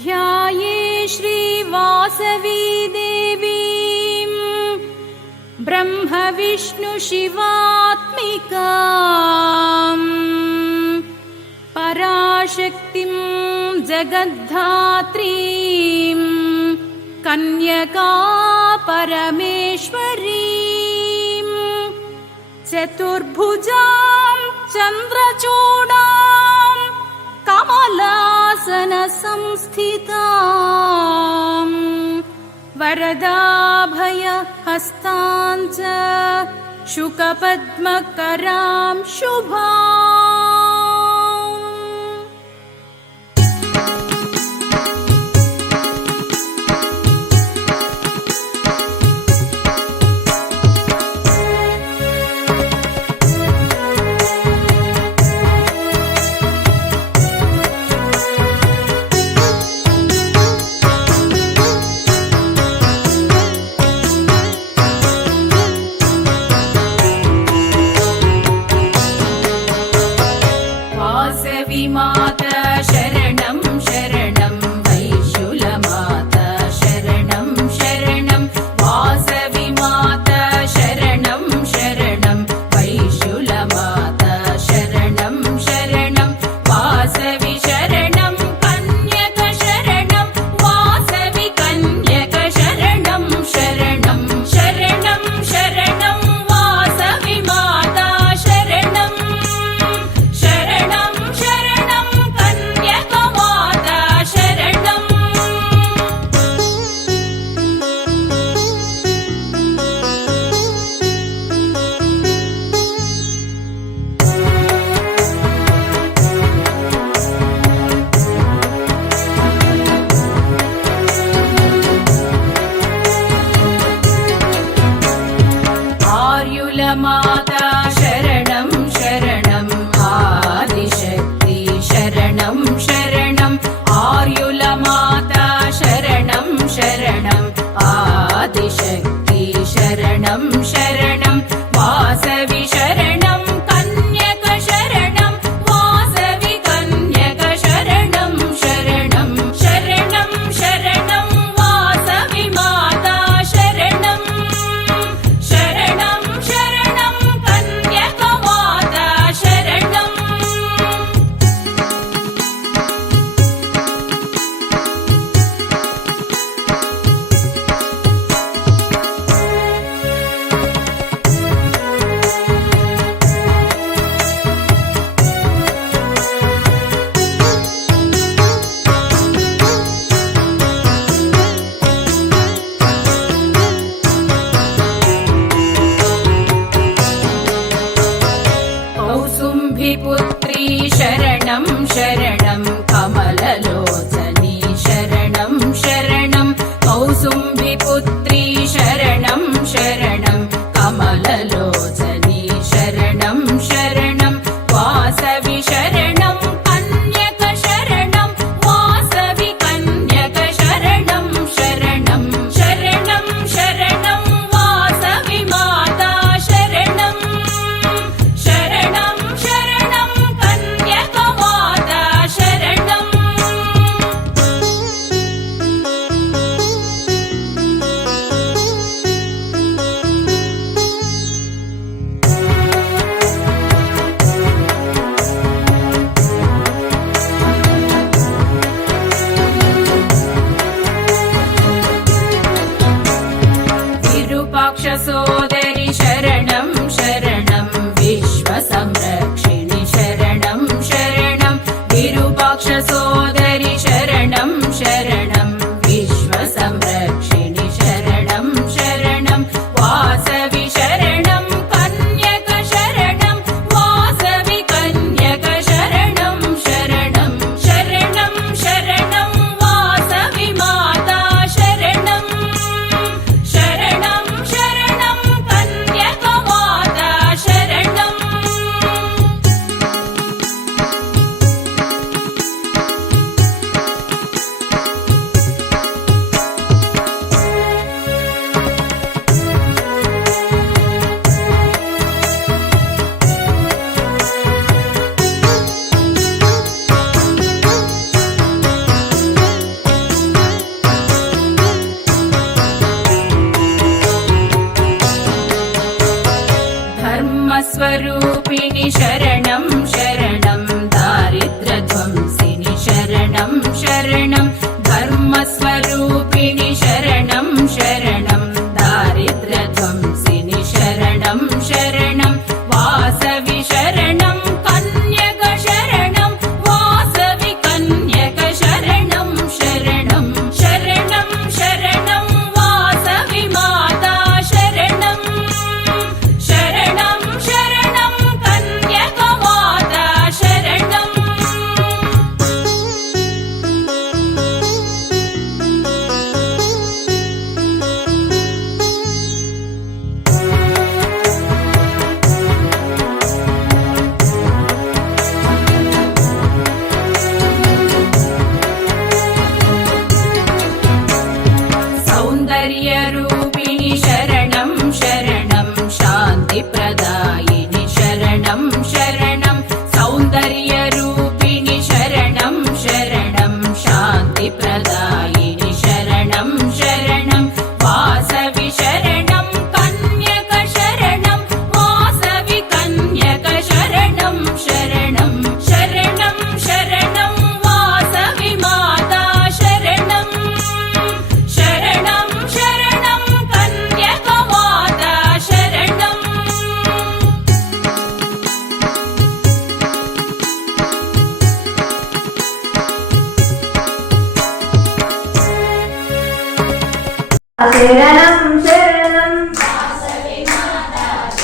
ध्याये श्रीवासवी देवीं ब्रह्मविष्णुशिवात्मिकाम् पराशक्तिं जगद्धात्रीं कन्यका परमेश्वरीं चतुर्भुजां चन्द्रचूडां कमलासनसंस्थितां वरदाभयहस्तां च शुकपद्मकरां शुभाम्। शरणं शरणं धर्मस्वरूपिणि शरणं शरणं दारिद्र्यध्वंसिनि शरणं शरणं वासवि शरणं कन्यक शरणं वासवि कन्यक शरणं शरणं शरणं शरणं वासवि माता शरणं शरणं शरणं कन्यक माता शरणं सौन्दर्यरूपिणि शरणं शरणं शान्तिप्रदायिनि शरणं शरणं सौन्दर्यरूपिणि शरणं शरणं शान्तिप्रदायिनि शरणं शरणं वासवि शरणं कन्यक शरणं वासवि कन्यक शरणं शरणं शरणं शरणं वासवि माता शरणं शरणं शरणं कन्यक माता शरणं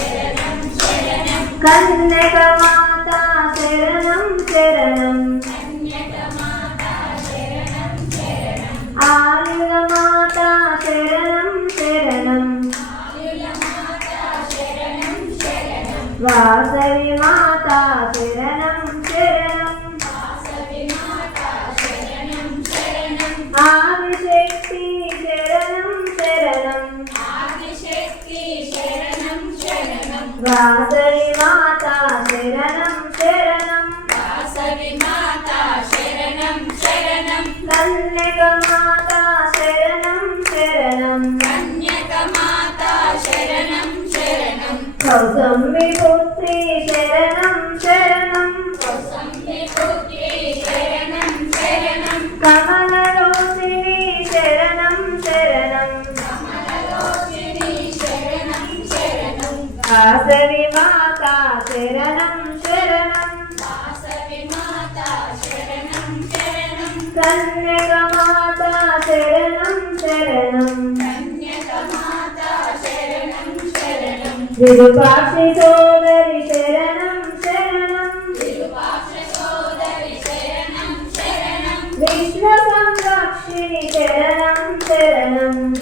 शरणं शरणं कन्यकमाता शरणं शरणं आयुर्माता शरणं शरणं वासवि माता शरणं शरणं आदिशक्ति शरणं शरणं वासवि माता शरणं शरणं कन्यकमाता शरणं शरणं कौसुम्बिपुत्री शरणं शरणं कमललोचिनी शरणं शरणं वासवि माता शरणं शरणं कन्यकमाता शरणं शरणं विरूपाक्षि सोदरि शरणं शरणं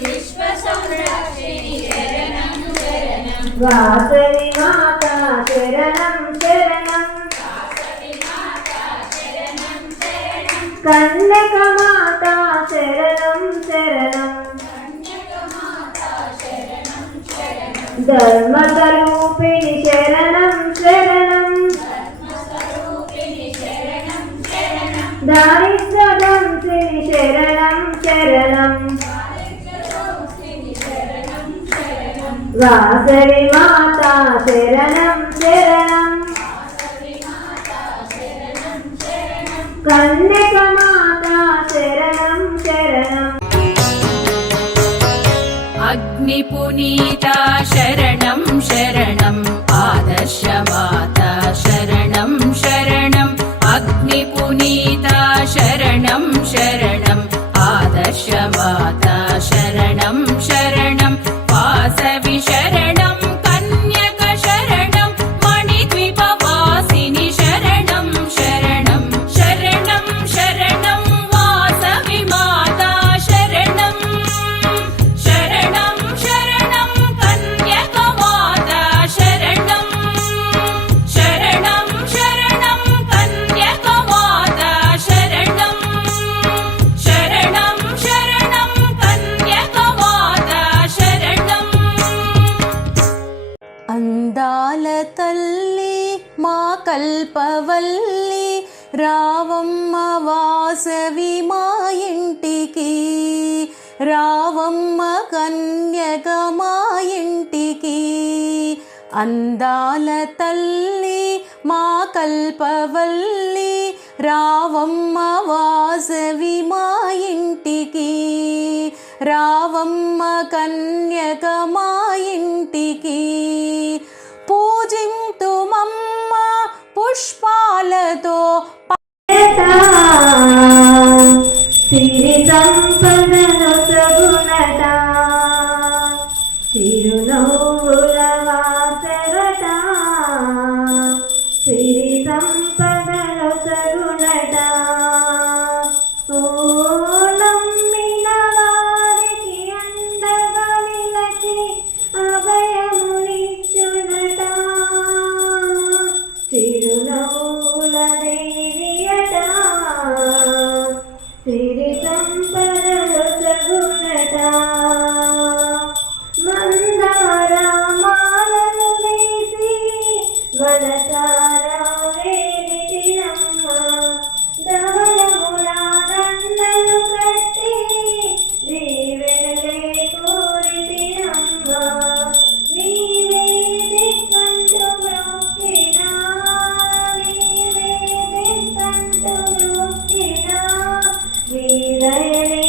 विश्वसंरक्षिणि शरणं शरणं वासवि माता शरणं शरणं कन्यकमाता शरणं शरणं धर्मस्वरूपिणि शरणं शरणं दारिद्र्यध्वंसिनि शरणं शरणं वासवि माता शरणं शरणं कन्यकमाता शरणं शरणं अग्निपुनीता शरणं शरणं आदर्शमाता शरणं शरणं अग्निपुनीता शरणं शरणं आदर्शमाता शरणं शरणं वासवि शरणं कन्यक शरणं मणिद्वीपवासिनि शरणं शरणं शरणं शरणं वासवि माता शरणं शरणं शरणं कन्यक माता शरणं शरणं शरणं कन्यक माता शरणं शरणं शरणं कन्यक माता शरणं అందాల తల్లి మా కల్పవల్లి రావమ్మ వాసవి మా ఇంటికి రావమ్మ కన్యక మా ఇంటికి అందాల తల్లి మా కల్పవల్లి రావమ్మ వాసవి మా ఇంటికి, రావమ్మ కన్యక మా ఇంటికి. పూజింతుమమ్మ పుష్పాలతో సిరి సంపదను సగుణట, చిరునవ్వుల వాసవట, సిరి సంపదను సగుణట. ఓ నమ్మిన వారికి అండగా నిలచి అభయమునిచ్చునట, చిరునవ్వుల దేవియట, సిరి సంపదలు సగుణట. మందారమాలను వేసి మనసారా వేడితినమ్మ, ధవళముల దండలు కట్టి దీవెనలే కోరితినమ్మ. నీవే దిక్కంటూ మొక్కినా, నీవే దిక్కంటూ మొక్కినా, నీ దయలే